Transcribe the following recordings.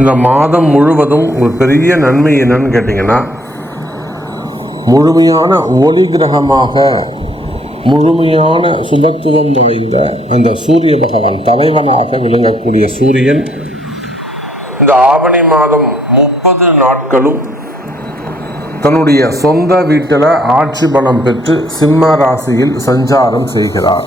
இந்த மாதம் முழுவதும் ஒரு பெரிய நன்மை என்னன்னு கேட்டிங்கன்னா முழுமையான ஒளி கிரகமாக முழுமையான சுபத்துவம் நிறைந்த அந்த சூரிய பகவான் தலைவனாக விளங்கக்கூடிய சூரியன் இந்த ஆவணி மாதம் முப்பது நாட்களும் தன்னுடைய சொந்த வீட்டில் ஆட்சி பலம் பெற்று சிம்ம ராசியில் சஞ்சாரம் செய்கிறார்.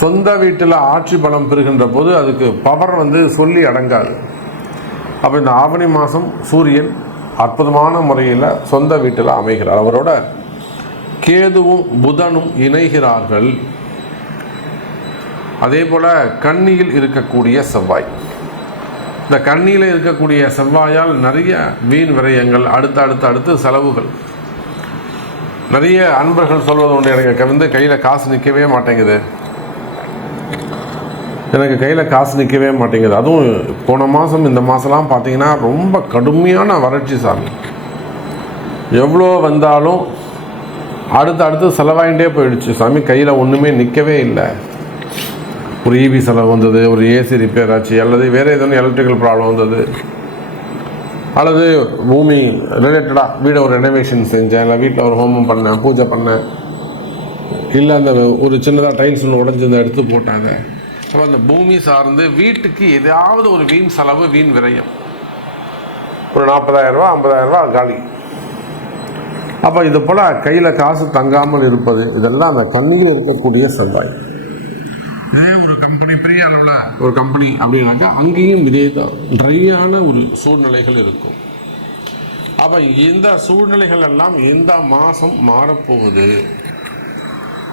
சொந்த வீட்டில் ஆட்சி பலம் பெறுகின்ற போது அதுக்கு பவர் வந்து சொல்லி அடங்காது. அப்போ இந்த ஆவணி மாதம் சூரியன் அற்புதமான முறையில் சொந்த வீட்டில் அமைகிறார். அவரோட கேதுவும் புதனும் இணைகிறார்கள். அதே போல் கண்ணியில் இருக்கக்கூடிய செவ்வாய். இந்த கண்ணியில் இருக்கக்கூடிய செவ்வாயால் நிறைய வீண் விரயங்கள் அடுத்து அடுத்து அடுத்து செலவுகள். நிறைய அன்பர்கள் சொல்வது உண்டு எனக்கு வந்து கையில் காசு நிற்கவே மாட்டேங்குது. எனக்கு கையில் காசு நிற்கவே மாட்டேங்குது. அதுவும் போன மாதம் இந்த மாதம்லாம் பார்த்தீங்கன்னா ரொம்ப கடுமையான வறட்சி சாமி. எவ்வளோ வந்தாலும் அடுத்து அடுத்து செலவாயிட்டே போயிடுச்சு. சாமி கையில் ஒன்றுமே நிற்கவே இல்லை. ஒரு இபி செலவு வந்தது ஒரு ஏசி ரிப்பேர் ஆச்சு அல்லது வேறு ஏதோ எலக்ட்ரிக்கல் ப்ராப்ளம் வந்தது. அல்லது பூமி ரிலேட்டடாக வீடை ஒரு ரெனோவேஷன் செஞ்சேன் இல்லை வீட்டில் ஒரு ஹோமம் பண்ணேன் பூஜை பண்ணேன். இல்லை அந்த ஒரு சின்னதாக டைல்ஸ் ஒன்று உடஞ்சிருந்த எடுத்து போட்டாங்க அப்போ அந்த பூமி சார்ந்து வீட்டுக்கு ஏதாவது ஒரு வீண் செலவு வீண் விரயம். ஒரு நாற்பதாயிரம் ரூபா ஐம்பதாயிரம் ரூபா காலி. அப்போ இது போல் கையில் காசு தங்காமல் இருப்பது இதெல்லாம் அந்த கண்ணியில் இருக்கக்கூடிய செவ்வாய். இதே ஒரு கம்பெனி பெரிய அளவில். ஒரு கம்பெனி அப்படின்னாக்கா அங்கேயும் இதே தான். ட்ரையான ஒரு சூழ்நிலைகள் இருக்கும். அப்போ இந்த சூழ்நிலைகள் எல்லாம் இந்த மாதம் மாறப்போகுது?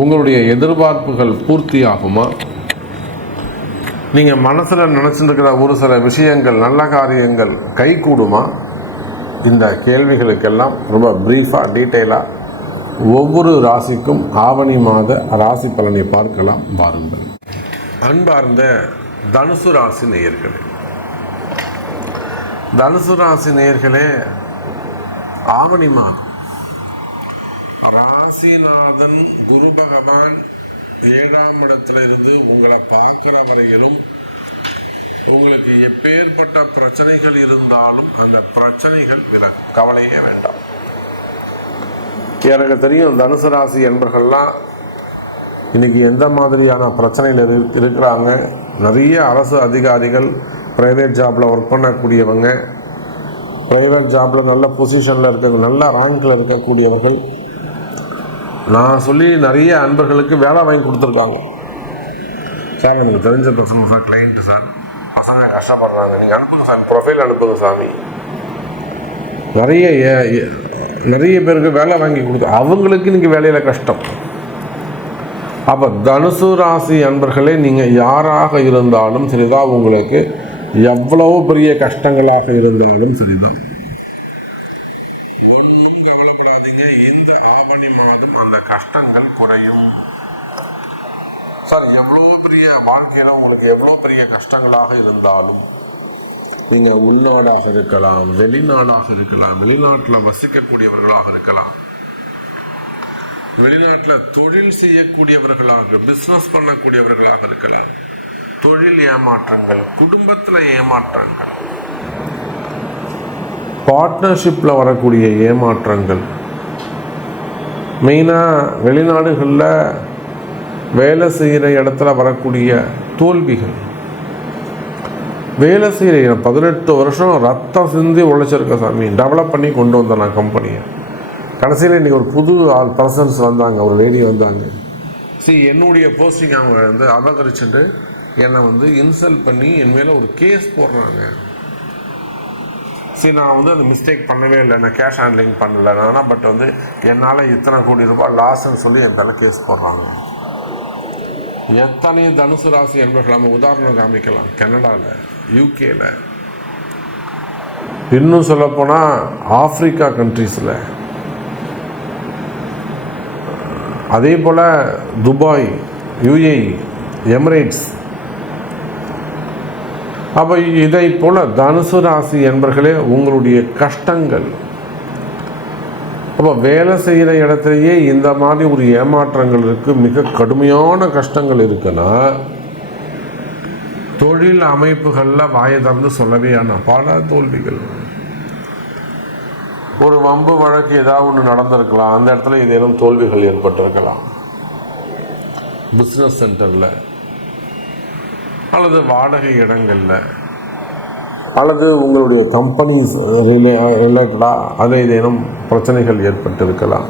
உங்களுடைய எதிர்பார்ப்புகள் பூர்த்தி ஆகுமா நீங்கள் மனசில் நினச்சிருக்கிற ஒரு சில விஷயங்கள் நல்ல காரியங்கள் கைகூடுமா? இந்த கேள்விகளுக்கெல்லாம் ரொம்ப ப்ரீஃபாக டீட்டெயிலாக ஒவ்வொரு ராசிக்கும் ஆவணி மாத ராசி பலனை பார்க்கலாம் வாருங்கள். அன்பார்ந்த தனுசு ராசி நேயர்களே தனுசு ராசி நேயர்களே ஆவணி மாதம் ராசிநாதன் குரு பகவான் ஏழாம் இடத்திலிருந்து உங்களை பார்க்குற வரையிலும் உங்களுக்கு எப்பேற்பட்ட பிரச்சனைகள் இருந்தாலும் அந்த பிரச்சனைகள் வில கவலையே வேண்டாம். எனக்கு தெரியும் தனுசு ராசி என்பர்கள்லாம் இன்னைக்கு எந்த மாதிரியான பிரச்சனையில் இரு இருக்கிறாங்க? நிறைய அரசு அதிகாரிகள் ப்ரைவேட் ஜாப்பில் ஒர்க் பண்ணக்கூடியவங்க ப்ரைவேட் ஜாப்பில் நல்ல பொசிஷனில் இருக்க நல்ல ரேங்கில் இருக்கக்கூடியவர்கள் நான் சொல்லி நிறைய அன்பர்களுக்கு வேலை வாங்கி கொடுத்துருக்காங்க. சார் எனக்கு தெரிஞ்ச பசங்க சார் கிளைண்ட்டு சார் பசங்க கஷ்டப்படுறாங்க. நீங்கள் அனுப்புங்க சாமி. ப்ரொஃபைல் அனுப்புங்க சாமி. நிறைய நிறைய பேருக்கு வேலை வாங்கி கொடுத்து அவங்களுக்கு இன்னைக்கு வேலையில் கஷ்டம். அப்போ தனுசு ராசி அன்பர்களே நீங்கள் யாராக இருந்தாலும் சரிதான் உங்களுக்கு எவ்வளவு பெரிய கஷ்டங்களாக இருந்தாலும் சரிதான் ஒன்றும் கவலைப்படாதீங்க. இந்த மாதம் அந்த கஷ்டங்கள் குறையும். சார் எவ்வளோ பெரிய வாழ்க்கையில் உங்களுக்கு எவ்வளோ பெரிய கஷ்டங்களாக இருந்தாலும் நீங்கள் உள்நாடாக இருக்கலாம் வெளிநாடாக இருக்கலாம் வெளிநாட்டில் வசிக்கக்கூடியவர்களாக இருக்கலாம் வெளிநாட்டில் தொழில் செய்யக்கூடியவர்களாக பிஸ்னஸ் பண்ணக்கூடியவர்களாக இருக்கலாம். தொழில் ஏமாற்றங்கள் குடும்பத்தில் ஏமாற்றங்கள் பார்ட்னர்ஷிப்பில் வரக்கூடிய ஏமாற்றங்கள் மெயினாக வெளிநாடுகளில் வேலை செய்கிற இடத்துல வரக்கூடிய தோல்விகள். வேலை செய்கிற பதினெட்டு வருஷம் ரத்தம் சிந்தி உழைச்சிருக்க சாமி டெவலப் பண்ணி கொண்டு வந்தேன் நான் கம்பெனியை கடைசியில் இன்றைக்கி ஒரு புது ஆள் பர்சன்ஸ் வந்தாங்க ஒரு லேடி வந்தாங்க. சரி என்னுடைய போஸ்டிங் அவங்க வந்து அபகரிச்சுட்டு என்னை வந்து இன்சல்ட் பண்ணி என் மேலே ஒரு கேஸ் போடுறாங்க. சரி நான் வந்து அந்த மிஸ்டேக் பண்ணவே இல்லை. நான் கேஷ் ஹேண்ட்லிங் பண்ணல. ஆனால் பட் வந்து என்னால் இத்தனை கோடி ரூபாய் லாஸ்ன்னு சொல்லி என் மேலே கேஸ் போடுறாங்க. எத்தனை தனுசு ராசி என்பவர்கள் நம்ம உதாரணம் காமிக்கலாம். கனடாவில் யூகேல இன்னும் சொல்லப்போனால் ஆப்ரிக்கா கண்ட்ரீஸில் அதே போல் துபாய் யுஏஇ எமிரேட்ஸ் அப்போ இதை போல தனுசு ராசி என்பர்களே உங்களுடைய கஷ்டங்கள். அப்போ வேலை செய்கிற இடத்துலையே இந்த மாதிரி ஒரு ஏமாற்றங்கள் இருக்குது மிக கடுமையான கஷ்டங்கள் இருக்குன்னா தொழில் அமைப்புகளில் வாயை திறந்து சொல்லவே ஆனால் பல தோல்விகள். ஒரு வம்பு வழக்கு ஏதாவது ஒன்று நடந்திருக்கலாம். அந்த இடத்துல ஏதேனும் தோல்விகள் ஏற்பட்டிருக்கலாம். பிஸ்னஸ் சென்டரில் அல்லது வாடகை இடங்களில்? அல்லது உங்களுடைய கம்பெனிஸ் ரிலேட்டடாக அது ஏதேனும் பிரச்சனைகள் ஏற்பட்டிருக்கலாம்.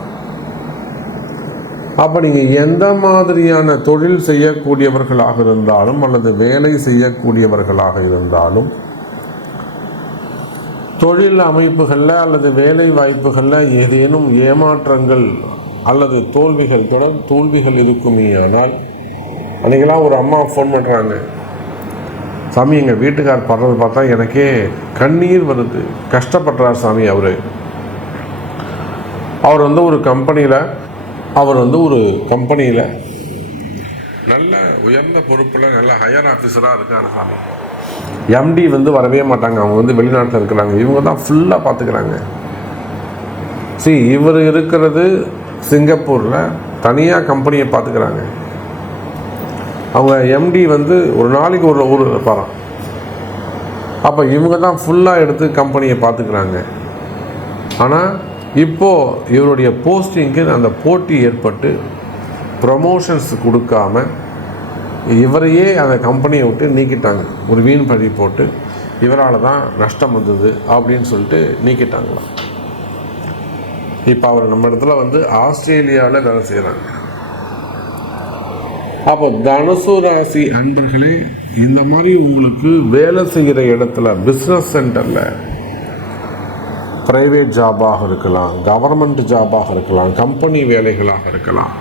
அப்போ நீங்கள் எந்த மாதிரியான தொழில் செய்யக்கூடியவர்களாக இருந்தாலும் அல்லது வேலை செய்யக்கூடியவர்களாக இருந்தாலும் தொழில் அமைப்புகளில் அல்லது வேலை வாய்ப்புகளில் ஏதேனும் ஏமாற்றங்கள் அல்லது தோல்விகள் தொடர் தோல்விகள் இருக்குமே ஆனால் அன்றைக்கெல்லாம் ஒரு அம்மா ஃபோன் பண்ணுறாங்க சாமி எங்கள் வீட்டுக்கார் படுறது பார்த்தா எனக்கே கண்ணீர் வருது. கஷ்டப்படுறார் சாமி அவர். அவர் வந்து ஒரு கம்பெனியில் அவர் வந்து ஒரு கம்பெனியில் நல்ல உயர்ந்த பொறுப்பில் நல்ல ஹையர் ஆஃபீஸராக இருக்கார் சாமி. எம்டி வந்து வரவே மாட்டாங்க. அவங்க வந்து வெளிநாட்டில் இருக்கிறாங்க. இவங்க தான் ஃபுல்லாக பார்த்துக்கிறாங்க சரி இவர் இருக்கிறது சிங்கப்பூரில் தனியாக கம்பெனியை பார்த்துக்கிறாங்க அவங்க எம்டி வந்து ஒரு நாளைக்கு ஒரு ஊர் இருப்பாராம் அப்போ இவங்க தான் ஃபுல்லாக எடுத்து கம்பெனியை பார்த்துக்கிறாங்க. ஆனால் இப்போது இவருடைய போஸ்டிங்க்கு அந்த போட்டி ஏற்பட்டு ப்ரமோஷன்ஸ் கொடுக்காம இவரையே அந்த கம்பெனியை விட்டு நீக்கிட்டாங்க. ஒரு வீண் பழி போட்டு இவரால் தான் நஷ்டம் வந்தது அப்படின்னு சொல்லிட்டு நீக்கிட்டாங்களாம் இப்போ அவர் நம்ம இடத்துல வந்து ஆஸ்திரேலியாவில் வேலை செய்கிறாங்க அப்போ தனுசு ராசி அன்பர்களே இந்த மாதிரி உங்களுக்கு வேலை செய்கிற இடத்துல பிஸ்னஸ் சென்டரில் ப்ரைவேட் ஜாபாக இருக்கலாம் கவர்மெண்ட் ஜாபாக இருக்கலாம் கம்பெனி வேலைகளாக இருக்கலாம்.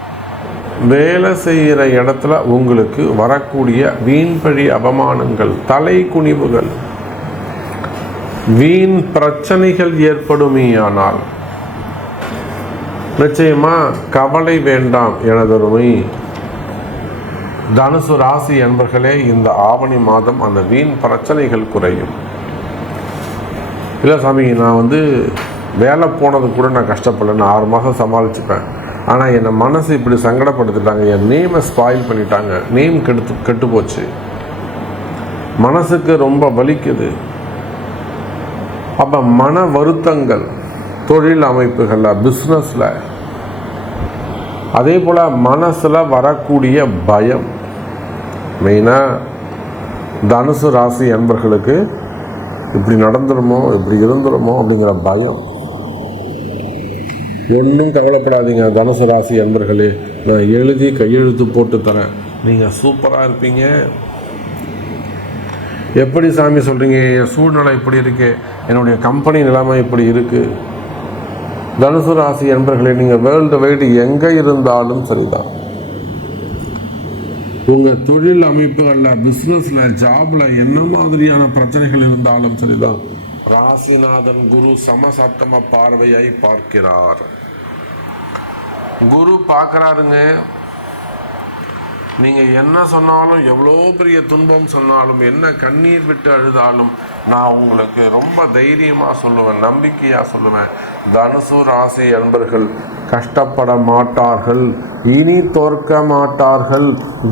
வேலை செய்கிற இடத்துல உங்களுக்கு வரக்கூடிய வீண்பழி அவமானங்கள் தலை குனிவுகள் வீண் பிரச்சனைகள் ஏற்படுமேயானால் நிச்சயமாக கவலை வேண்டாம் எனதொருமை. தனுசு ராசி என்பர்களே இந்த ஆவணி மாதம் அந்த வீண் பிரச்சனைகள் குறையும். இல்லை சாமி நான் வந்து வேலை போனது கூட நான் கஷ்டப்படல. நான் ஆறு மாதம் சமாளிச்சுப்பேன். ஆனால் என்னை மனசு இப்படி சங்கடப்படுத்திட்டாங்க. என் நேமை ஸ்பாயில் பண்ணிட்டாங்க. நேம் கெடுத்து கெட்டு போச்சு. மனசுக்கு ரொம்ப வலிக்குது. அப்போ மன வருத்தங்கள் தொழில் அமைப்புகளில் பிஸ்னஸில் அதே போல் மனசில் வரக்கூடிய பயம். மெயினாக தனுசு ராசி அன்பர்களுக்கு இப்படி நடந்துடுமோ இப்படி இருந்துருமோ அப்படிங்கிற பயம். ஒன்றும் கவலைப்படாதீங்க தனுசு ராசி அன்பர்களே. நான் எழுதி கையெழுத்து போட்டு தரேன். நீங்கள் சூப்பராக இருப்பீங்க. எப்படி சாமி சொல்கிறீங்க என் சூழ்நிலை இப்படி இருக்கு. என்னுடைய கம்பெனி நிலைமை இப்படி இருக்குது தனுசு ராசி என்பர்களே நீங்கள் வேர்ல்டு வைடு எங்கே இருந்தாலும் சரிதான். உங்கள் தொழில் அமைப்புகளில் பிஸ்னஸில் ஜாபில் என்ன மாதிரியான பிரச்சனைகள் இருந்தாலும் சரிதான். ராசிநாதன் குரு சமசப்தம பார்வையை பார்க்கிறார். குரு பார்க்குறாருங்க. நீங்கள் என்ன சொன்னாலும் எவ்வளோ பெரிய துன்பம் சொன்னாலும் என்ன கண்ணீர் விட்டு அழுதாலும் நான் உங்களுக்கு ரொம்ப தைரியமாக சொல்லுவேன் நம்பிக்கையாக சொல்லுவேன். தனுசு ராசி அன்பர்கள் கஷ்டப்பட மாட்டார்கள். இனி தோற்க மாட்டார்கள்.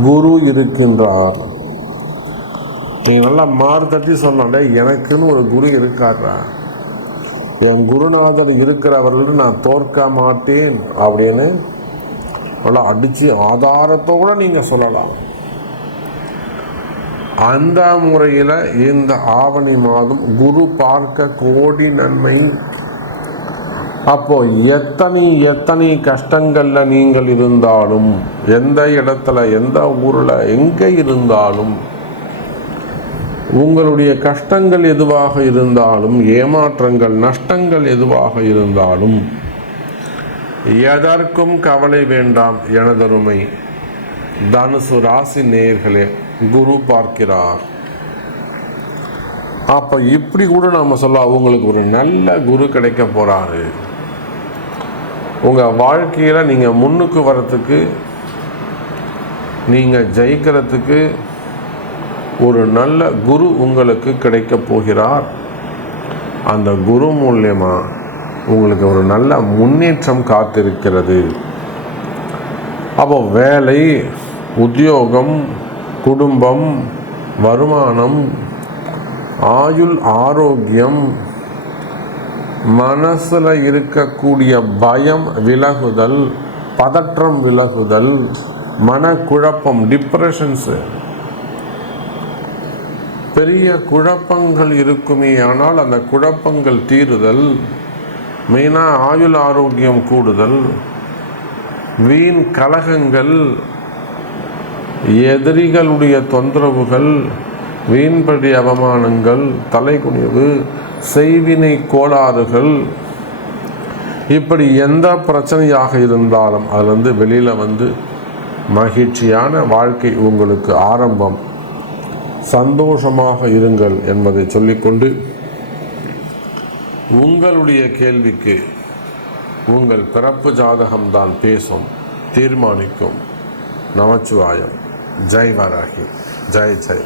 குரு இருக்கின்றார். நீ நல்லா மாறு தட்டி எனக்குன்னு ஒரு குரு இருக்காரா என் குருநாதர் இருக்கிறவர்கள் நான் தோற்க மாட்டேன் அப்படின்னு நல்லா அடித்து ஆதாரத்தோடு நீங்கள் சொல்லலாம். அந்த முறையில் இந்த ஆவணி மாதம் குரு பார்க்க கோடி நன்மை அப்போ எத்தனை எத்தனை கஷ்டங்கள்ல நீங்கள் இருந்தாலும் எந்த இடத்துல எந்த ஊரில் எங்கே இருந்தாலும் உங்களுடைய கஷ்டங்கள் எதுவாக இருந்தாலும் ஏமாற்றங்கள் நஷ்டங்கள் எதுவாக இருந்தாலும் எதற்கும் கவலை வேண்டாம் எனதருமை தனுசு ராசி நேயர்களே குரு பார்க்கிறார். அப்போ இப்படி கூட நாம சொல்லலாம் அவங்களுக்கு ஒரு நல்ல குரு கிடைக்க போறாரு. உங்கள் வாழ்க்கையில் நீங்கள் முன்னுக்கு வரத்துக்கு நீங்கள் ஜெயிக்கிறதுக்கு ஒரு நல்ல குரு உங்களுக்கு கிடைக்க போகிறார். அந்த குரு மூலயமா உங்களுக்கு ஒரு நல்ல முன்னேற்றம் காத்திருக்கிறது. அப்போ வேலை உத்தியோகம் குடும்பம் வருமானம் ஆயுள் ஆரோக்கியம் மனசில் இருக்கக்கூடிய பயம் விலகுதல் பதற்றம் விலகுதல் மனக்குழப்பம் டிப்ரெஷன்ஸு பெரிய குழப்பங்கள் இருக்குமே ஆனால் அந்த குழப்பங்கள் தீருதல். மெயினாக ஆயுள் ஆரோக்கியம் கூடுதல். வீண் கலகங்கள் எதிரிகளுடைய தொந்தரவுகள் வீண்படி அவமானங்கள் தலைகுனிவு செய்வினை கோளாறுகள் இப்படி எந்த பிரச்சனையாக இருந்தாலும் அதுலேருந்து வெளியில் வந்து மகிழ்ச்சியான வாழ்க்கை உங்களுக்கு ஆரம்பம். சந்தோஷமாக இருங்கள் என்பதை சொல்லிக்கொண்டு உங்களுடைய கேள்விக்கு உங்கள் பிறப்பு ஜாதகம்தான் பேசும் தீர்மானிக்கும். நமச்சிவாயம். ஜெய் வராகி. ஜெய் ஜெய்